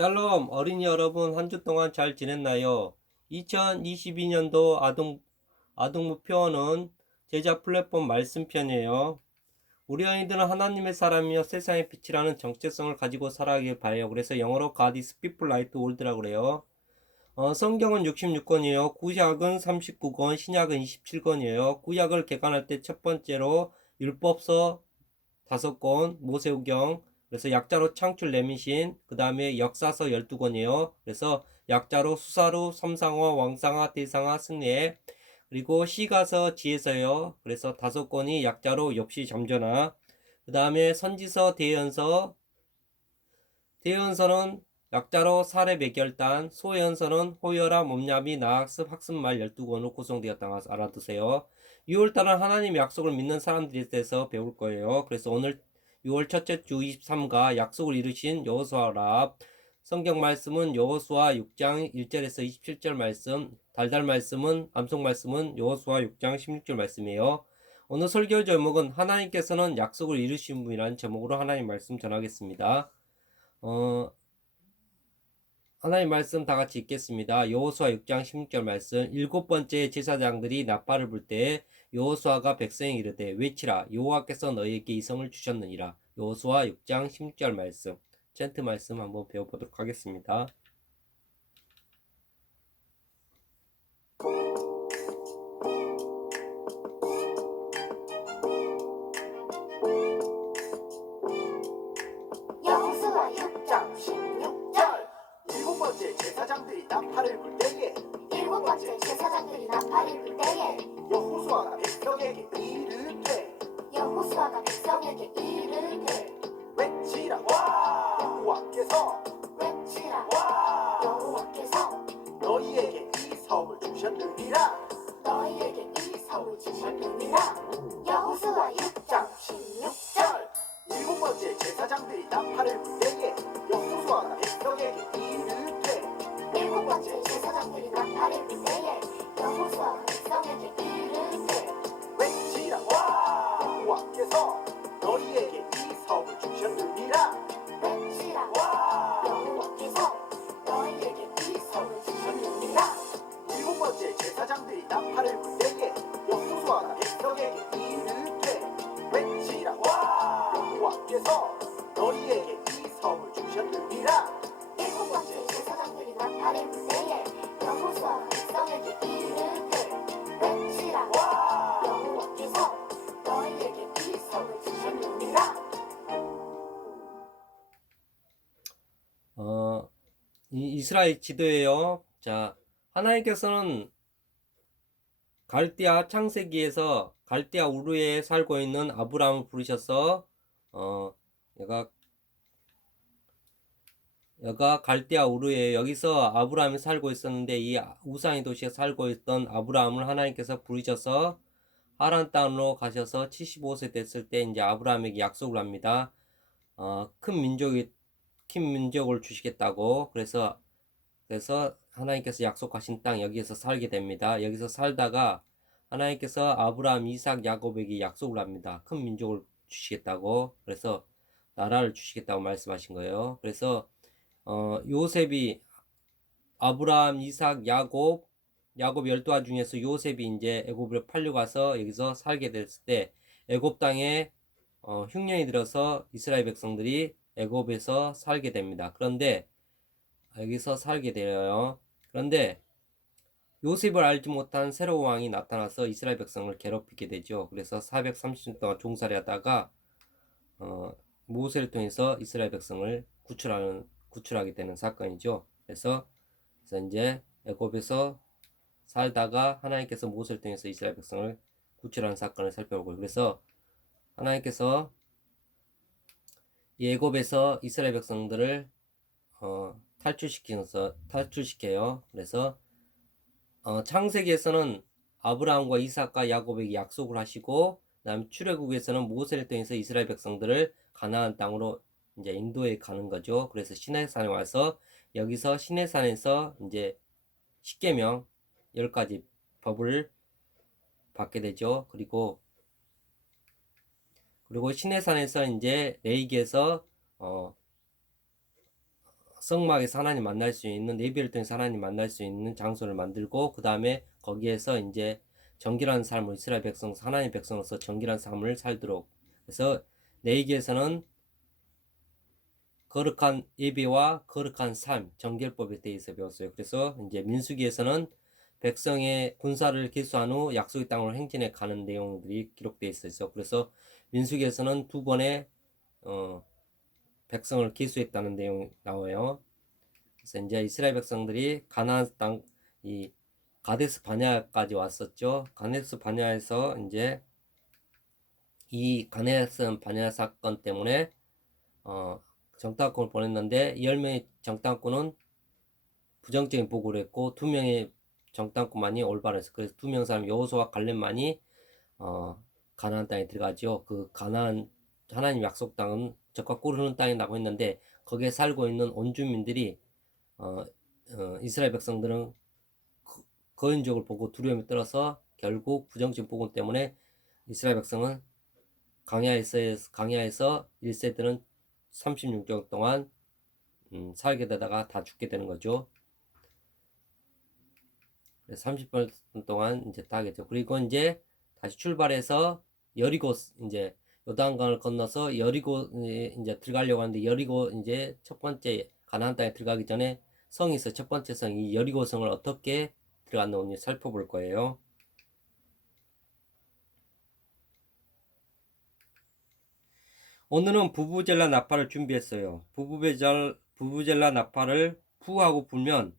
샬롬 어린이 여러분, 한 주 동안 잘 지냈나요? 2022년도 아동부 표어는 제자 플랫폼 말씀편이에요. 우리 아이들은 하나님의 사람이며 세상의 빛이라는 정체성을 가지고 살아가길 바래요. 그래서 영어로 God is people light world라고 그래요. 성경은 66권이에요. 구약은 39권, 신약은 27권이에요. 구약을 개관할 때 첫 번째로 율법서 5권, 모세오경, 그래서 약자로 창출 레미신, 그 다음에 역사서 12권이에요. 그래서 약자로 수사루, 삼상화, 왕상화, 대상화, 승례, 그리고 시가서, 지혜서요. 그래서 5권이 약자로 엽시, 잠전화, 그 다음에 선지서, 대연서는 약자로 사례 매결단, 소연서는 호열아, 몸야비, 나학습, 학습말 12권으로 구성되었다고 알아두세요. 6월달은 하나님 약속을 믿는 사람들에 대해서 배울 거예요. 그래서 오늘 6월 첫째 주 23가 약속을 이루신 여호수아라. 성경 말씀은 여호수아 6장 1절에서 27절 말씀, 달달 말씀은, 암송 말씀은 여호수아 6장 16절 말씀이에요. 오늘 설교 제목은 하나님께서는 약속을 이루신 분이라는 제목으로 하나님 말씀 전하겠습니다. 하나님 말씀 다 같이 읽겠습니다. 여호수아 6장 16절 말씀. 일곱 번째 제사장들이 나팔을 불 때 여호수아가 백성에 이르되 외치라 여호와께서 너희에게 이 성을 주셨느니라. 여호수아 6장 16절 말씀. 젠트 말씀 한번 배워보도록 하겠습니다. 여호수아 6장 16절. 일곱 번째 제사장들이 나팔을 불 때에 일곱 번째 제사장들이 나팔을 불 때에 여호수아가 백성에게 이르되 여호수아가 백성에게 이르되 외치라 여호와께서 외치라 여호와께서 너희에게 이 성을 주셨느니라. 너희에게 이 성을 주셨느니라. 여호수아 6장 16절. 일곱 번째 제사장들이 나팔을 불 때에 여호수아가 백성에게 이르되 일곱 번째 제사장들이 나팔을 불 때에 여호수아가 백성에게 이르되 외치라 여호와께서 너희에게 이 성을 주셨느니라. 외치라 여호와께서 너희에게 이 성을 주셨느니라. 일곱 번째 제사장들이 나팔을 불 때에 여호수아가 백성에게 이르되 외치라 여호와께서 너희에게 이 성을 주셨느니라. 일곱 번째 제사장들이 나팔을 불 때에 여호수아가 백성에게 이르되 외치라 여호와께서 너희에게 이 성을 주셨느니라. 이스라엘 지도예요. 자, 하나님께서는 갈대아 창세기에서 갈대아 우르에 살고 있는 아브라함을 부르셔서 여가 갈대아 우르에 여기서 아브라함이 살고 있었는데 이 우상의 도시에 살고 있던 아브라함을 하나님께서 부르셔서 하란 땅으로 가셔서 75세 됐을 때 이제 아브라함에게 약속을 합니다. 큰 민족을 주시겠다고. 그래서 하나님께서 약속하신 땅 여기에서 살게 됩니다. 여기서 살다가 하나님께서 아브라함, 이삭, 야곱에게 약속을 합니다. 큰 민족을 주시겠다고. 그래서 나라를 주시겠다고 말씀하신 거예요. 그래서 요셉이 아브라함, 이삭, 야곱 12아 중에서 요셉이 이제 애굽으로 팔려가서 여기서 살게 됐을 때 애굽 땅에 흉년이 들어서 이스라엘 백성들이 애굽에서 살게 됩니다. 그런데 여기서 살게 되어요. 그런데 요셉을 알지 못한 새로운 왕이 나타나서 이스라엘 백성을 괴롭히게 되죠. 그래서 430년 동안 종살이 하다가 모세를 통해서 이스라엘 백성을 구출하게 되는 사건이죠. 그래서 이제 애굽에서 살다가 하나님께서 모세를 통해서 이스라엘 백성을 구출하는 사건을 살펴보고, 그래서 하나님께서 이 애굽에서 이스라엘 백성들을 탈출시켜요. 그래서 창세기에서는 아브라함과 이삭과 야곱에게 약속을 하시고, 그다음에 출애굽에서는 모세를 통해서 이스라엘 백성들을 가나안 땅으로 이제 인도에 가는 거죠. 그래서 시내산에 와서 여기서 시내산에서 이제 십계명 10가지 법을 받게 되죠. 그리고 시내산에서 이제 레이기에서 성막에서 하나님 만날 수 있는, 예배를 통해서 하나님 만날 수 있는 장소를 만들고, 그 다음에 거기에서 이제 정결한 삶을, 이스라엘 백성, 하나님 백성으로서 정결한 삶을 살도록. 그래서 레위기에서는 거룩한 예배와 거룩한 삶, 정결법에 대해서 배웠어요. 그래서 이제 민수기에서는 백성의 군사를 계수한 후 약속의 땅으로 행진해 가는 내용들이 기록되어 있어서, 그래서 민수기에서는 두 번의 백성을 계수했다는 내용이 나와요. 그래서 이제 이스라엘 백성들이 가나안 땅, 이 가데스 바냐까지 왔었죠. 가데스 바냐에서 이제 이 가데스 바냐 사건 때문에 정탐꾼을 보냈는데 10명의 정탐꾼은 부정적인 보고를 했고 2명의 정탐꾼만이 올바르했어요. 그래서 2명 사람 여호수아와 갈렙만이 가나안 땅에 들어가죠. 그 가나안 하나님 약속 땅은 적과 꿀 흐르는 땅이라고 했는데 거기에 살고 있는 온주민들이 이스라엘 백성들은 거인족을 보고 두려움에 떨어서 결국 부정적인 복음 때문에 이스라엘 백성은 강야에서 1세들은 36년 동안 살게 되다가 다 죽게 되는 거죠. 30번 동안 이제 다 하겠죠. 그리고 이제 다시 출발해서 여리고 이제 요단강을 건너서 여리고 이제 들어가려고 하는데, 여리고 이제 첫 번째 가나안 땅에 들어가기 전에 성이 있어. 첫 번째 성, 이 여리고 성을 어떻게 들어갔는지 살펴볼 거예요. 오늘은 부부젤라 나팔을 준비했어요. 부부젤라 나팔을 푸하고 불면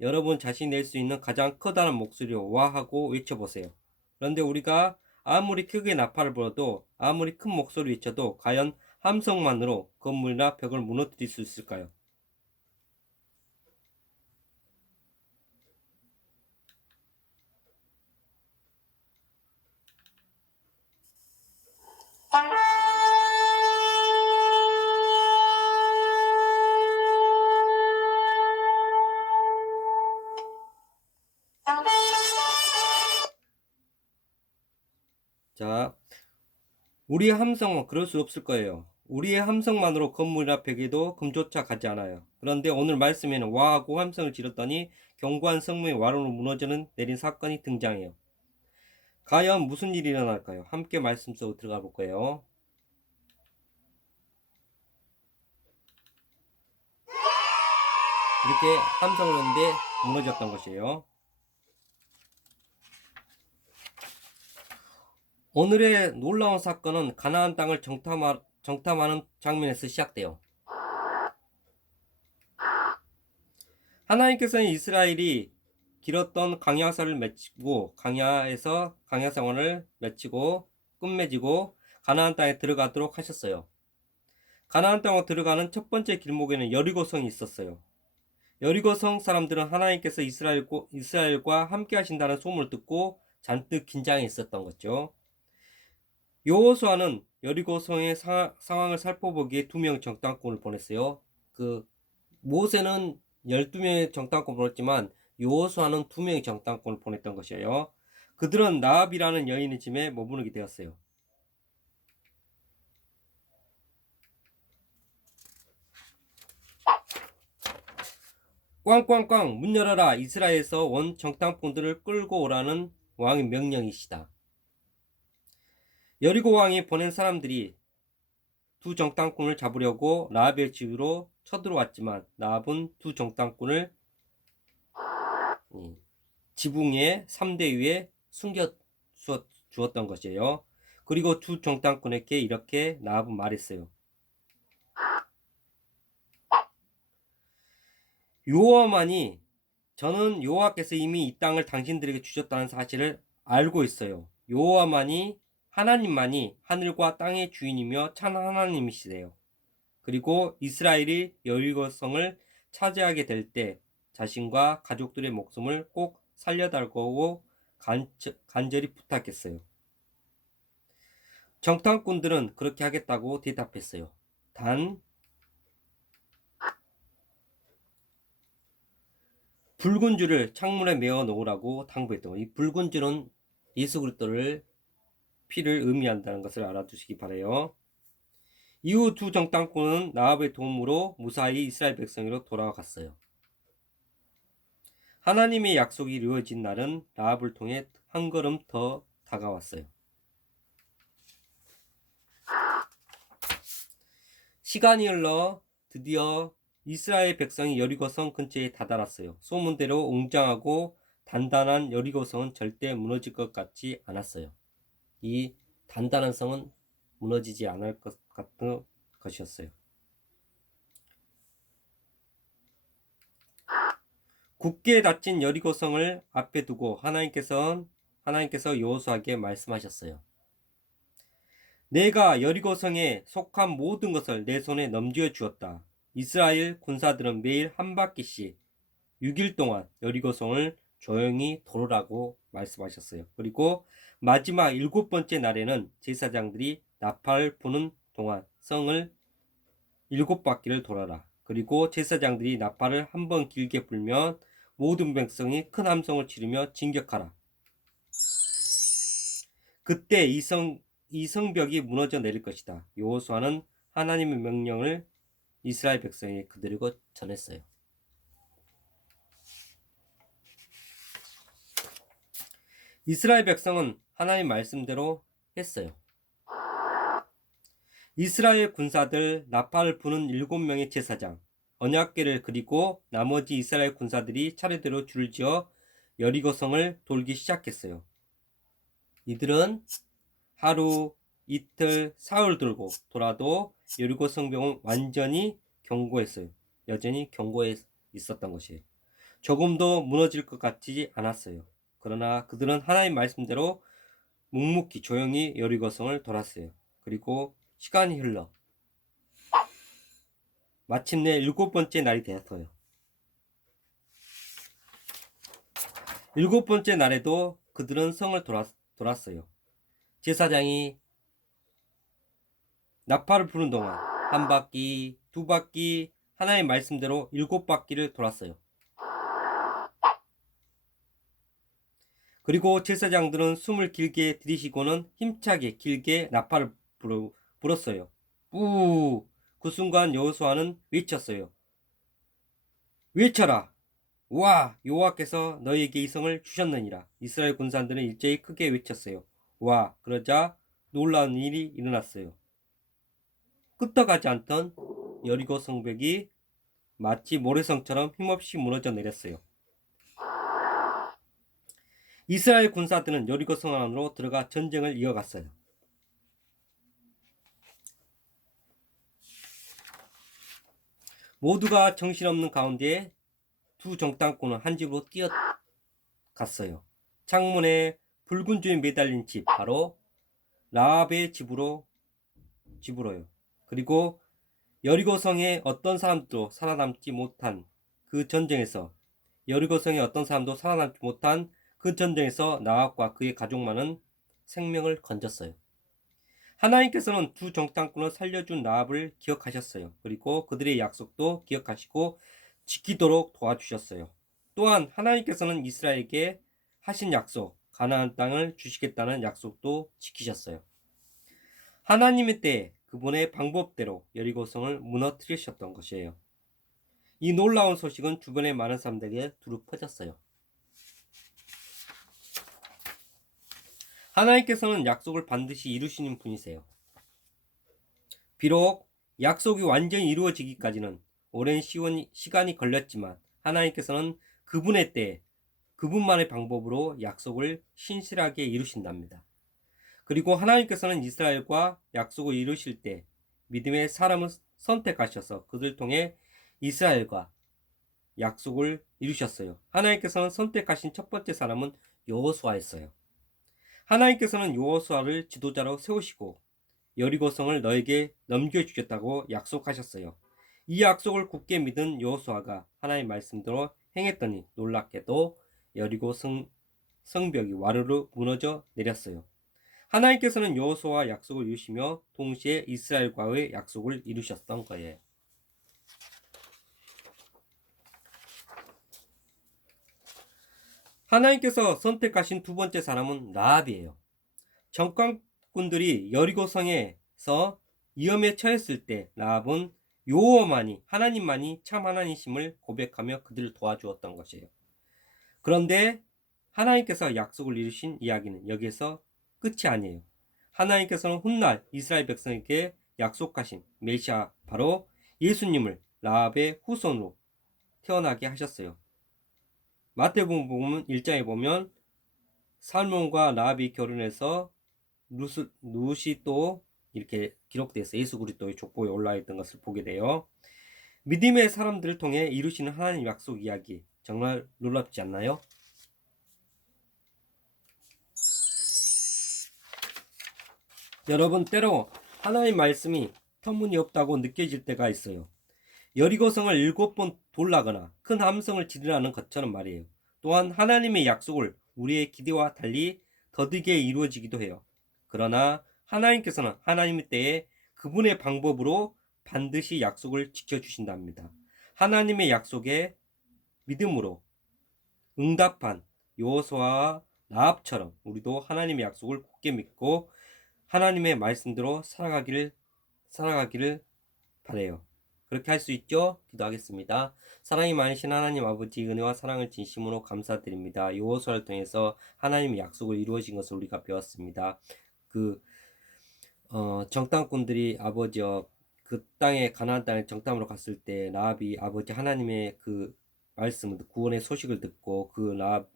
여러분 자신이 낼 수 있는 가장 커다란 목소리로 와 하고 외쳐보세요. 그런데 우리가 아무리 크게 나팔을 불어도, 아무리 큰 목소리 외쳐도 과연 함성만으로 건물이나 벽을 무너뜨릴 수 있을까요? 자, 우리의 함성은 그럴 수 없을 거예요. 우리의 함성만으로 건물이나 벽에도 금조차 가지 않아요. 그런데 오늘 말씀에는 와하고 함성을 지렀더니 견고한 성문이 와로로 무너지는 내린 사건이 등장해요. 과연 무슨 일이 일어날까요? 함께 말씀 속으로 들어가 볼 거예요. 이렇게 함성을 했는데 무너졌던 것이에요. 오늘의 놀라운 사건은 가나안 땅을 정탐하는 장면에서 시작돼요. 하나님께서는 이스라엘이 길었던 강야사를 마치고 강야 생활을 마치고 끝맺이고 가나안 땅에 들어가도록 하셨어요. 가나안 땅으로 들어가는 첫 번째 길목에는 여리고성이 있었어요. 여리고성 사람들은 하나님께서 이스라엘과 함께 하신다는 소문을 듣고 잔뜩 긴장해 있었던 거죠. 여호수아는 여리고성의 상황을 살펴보기에 2명 정탐꾼을 보냈어요. 모세는 12명의 정탐꾼을 보냈지만 여호수아는 2명의 정탐꾼을 보냈던 것이에요. 그들은 라합이라는 여인의 집에 머무르게 되었어요. 꽝꽝꽝 문 열어라. 이스라엘에서 온 정탐꾼들을 끌고 오라는 왕의 명령이시다. 여리고 왕이 보낸 사람들이 2 정탐꾼을 잡으려고 라합의 집으로 쳐들어왔지만 라합은 2 정탐꾼을 지붕의 3대 위에 숨겨 주었던 것이에요. 그리고 2 정탐꾼에게 이렇게 라합은 말했어요. 여호와만이, 저는 여호와께서 이미 이 땅을 당신들에게 주셨다는 사실을 알고 있어요. 여호와만이, 하나님만이 하늘과 땅의 주인이며 참 하나님이시세요. 그리고 이스라엘이 여리고성을 차지하게 될 때 자신과 가족들의 목숨을 꼭 살려달라고 간절히 부탁했어요. 정탐꾼들은 그렇게 하겠다고 대답했어요. 단 붉은 줄을 창문에 메어 놓으라고 당부했던 거예요. 이 붉은 줄은 예수 그리스도를 피를 의미한다는 것을 알아두시기 바라요. 이후 두 정탐꾼은 라합의 도움으로 무사히 이스라엘 백성으로 돌아갔어요. 하나님의 약속이 이루어진 날은 라합을 통해 한 걸음 더 다가왔어요. 시간이 흘러 드디어 이스라엘 백성이 여리고성 근처에 다다랐어요. 소문대로 웅장하고 단단한 여리고성은 절대 무너질 것 같지 않았어요. 이 단단한 성은 무너지지 않을 것 같은 것이었어요. 굳게 닫힌 여리고성을 앞에 두고 하나님께서 여호수아에게 말씀하셨어요. 내가 여리고성에 속한 모든 것을 내 손에 넘겨 주었다. 이스라엘 군사들은 매일 한 바퀴씩 6일 동안 여리고성을 조용히 돌으라고 말씀하셨어요. 그리고 마지막 7번째 날에는 제사장들이 나팔을 부는 동안 성을 7바퀴를 돌아라. 그리고 제사장들이 나팔을 한 번 길게 불면 모든 백성이 큰 함성을 치르며 진격하라. 그때 이 성벽이 무너져 내릴 것이다. 여호수아는 하나님의 명령을 이스라엘 백성에게 그대로 전했어요. 이스라엘 백성은 하나님 말씀대로 했어요. 이스라엘 군사들, 나팔을 부는 7명의 제사장, 언약궤를 그리고 나머지 이스라엘 군사들이 차례대로 줄을 지어 여리고성을 돌기 시작했어요. 이들은 하루, 이틀, 사흘 돌아도 여리고 성벽은 완전히 견고했어요. 여전히 견고해 있었던 것이에요. 조금도 무너질 것 같지 않았어요. 그러나 그들은 하나님 말씀대로 묵묵히 조용히 여리고성을 돌았어요. 그리고 시간이 흘러 마침내 7번째 날이 되었어요. 7번째 날에도 그들은 성을 돌았어요. 제사장이 나팔을 부는 동안 한 바퀴, 두 바퀴, 하나의 말씀대로 7바퀴를 돌았어요. 그리고 제사장들은 숨을 길게 들이쉬고는 힘차게 길게 나팔을 불었어요. 뿌! 그 순간 여호수아는 외쳤어요. 외쳐라! 와! 여호와께서 너희에게 이 성을 주셨느니라. 이스라엘 군사들은 일제히 크게 외쳤어요. 와! 그러자 놀라운 일이 일어났어요. 끄떡하지 않던 여리고 성벽이 마치 모래성처럼 힘없이 무너져 내렸어요. 이스라엘 군사들은 여리고 성 안으로 들어가 전쟁을 이어갔어요. 모두가 정신없는 가운데 두 정탐꾼은 한 집으로 뛰어갔어요. 창문에 붉은 줄이 매달린 집, 바로 라합의 집으로요. 그리고 여리고성에 어떤 사람도 살아남지 못한 그 전쟁에서 라합과 그의 가족만은 생명을 건졌어요. 하나님께서는 두 정탐꾼을 살려준 라합을 기억하셨어요. 그리고 그들의 약속도 기억하시고 지키도록 도와주셨어요. 또한 하나님께서는 이스라엘에게 하신 약속, 가나안 땅을 주시겠다는 약속도 지키셨어요. 하나님의 때에 그분의 방법대로 여리고성을 무너뜨리셨던 것이에요. 이 놀라운 소식은 주변의 많은 사람들에게 두루 퍼졌어요. 하나님께서는 약속을 반드시 이루시는 분이세요. 비록 약속이 완전히 이루어지기까지는 오랜 시간이 걸렸지만 하나님께서는 그분의 때에 그분만의 방법으로 약속을 신실하게 이루신답니다. 그리고 하나님께서는 이스라엘과 약속을 이루실 때 믿음의 사람을 선택하셔서 그들 통해 이스라엘과 약속을 이루셨어요. 하나님께서는 선택하신 첫 번째 사람은 여호수아였어요. 하나님께서는 여호수아를 지도자로 세우시고 여리고성을 너에게 넘겨주겠다고 약속하셨어요. 이 약속을 굳게 믿은 여호수아가 하나님의 말씀대로 행했더니 놀랍게도 여리고 성벽이 와르르 무너져 내렸어요. 하나님께서는 여호수아와 약속을 이루시며 동시에 이스라엘과의 약속을 이루셨던 거예요. 하나님께서 선택하신 두 번째 사람은 라합이에요. 정탐꾼들이 여리고성에서 위험에 처했을 때 라합은 여호와만이 하나님만이 참 하나님이심을 고백하며 그들을 도와주었던 것이에요. 그런데 하나님께서 약속을 이루신 이야기는 여기에서 끝이 아니에요. 하나님께서는 훗날 이스라엘 백성에게 약속하신 메시아 바로 예수님을 라합의 후손으로 태어나게 하셨어요. 마태복음 1장에 보면 살몬과 라합이 결혼해서 룻이 또 이렇게 기록돼서 예수 그리스도의 족보에 올라 있던 것을 보게 돼요. 믿음의 사람들을 통해 이루시는 하나님 약속 이야기 정말 놀랍지 않나요? 여러분, 때로 하나님 말씀이 터무니없다고 느껴질 때가 있어요. 여리고성을 7번 돌라거나 큰 함성을 지르라는 것처럼 말이에요. 또한 하나님의 약속을 우리의 기대와 달리 더디게 이루어지기도 해요. 그러나 하나님께서는 하나님의 때에 그분의 방법으로 반드시 약속을 지켜주신답니다. 하나님의 약속에 믿음으로 응답한 여호수아와 라합처럼 우리도 하나님의 약속을 굳게 믿고 하나님의 말씀대로 살아가기를 바래요. 그렇게 할 수 있죠? 기도하겠습니다. 사랑이 많으신 하나님 아버지, 은혜와 사랑을 진심으로 감사드립니다. 여호수아를 통해서 하나님의 약속을 이루어진 것을 우리가 배웠습니다. 정탐꾼들이 아버지여 그 땅에 가나안 땅에 정탐으로 갔을 때 라합이 아버지 하나님의 그 말씀을 구원의 소식을 듣고 그 라합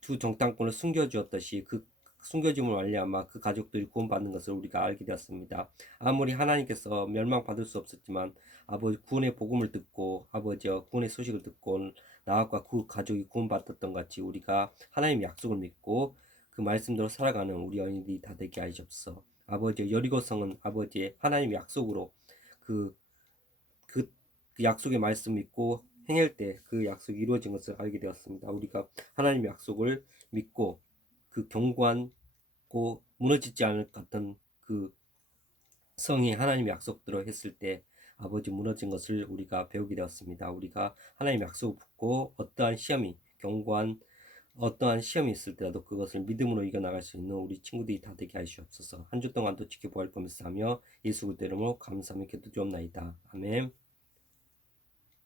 두 정탐꾼을 숨겨주었듯이 그 숨겨짐을 말미암아 그 가족들이 구원받는 것을 우리가 알게 되었습니다. 아무리 하나님께서 멸망받을 수 없었지만 아버지 구원의 복음을 듣고 아버지여 구원의 소식을 듣고 라합과 그 가족이 구원받았던 같이 우리가 하나님의 약속을 믿고 그 말씀대로 살아가는 우리 어린이들이 다 되게 하시옵소서. 아버지 여리고성은 아버지의 하나님의 약속으로 그 약속의 말씀 믿고 행할 때 그 약속이 이루어진 것을 알게 되었습니다. 우리가 하나님의 약속을 믿고 그 견고하고 무너지지 않을 것 같은 그 성이 하나님의 약속대로 했을 때 아버지 무너진 것을 우리가 배우게 되었습니다. 우리가 하나님의 약속을 붙고 어떠한 시험이 있을 때라도 그것을 믿음으로 이겨나갈 수 있는 우리 친구들이 다 되게 하시옵소서. 한 주 동안도 지켜보할 것을 하며 예수 그리스도 이름으로 감사하며 기도드리옵나이다. 아멘.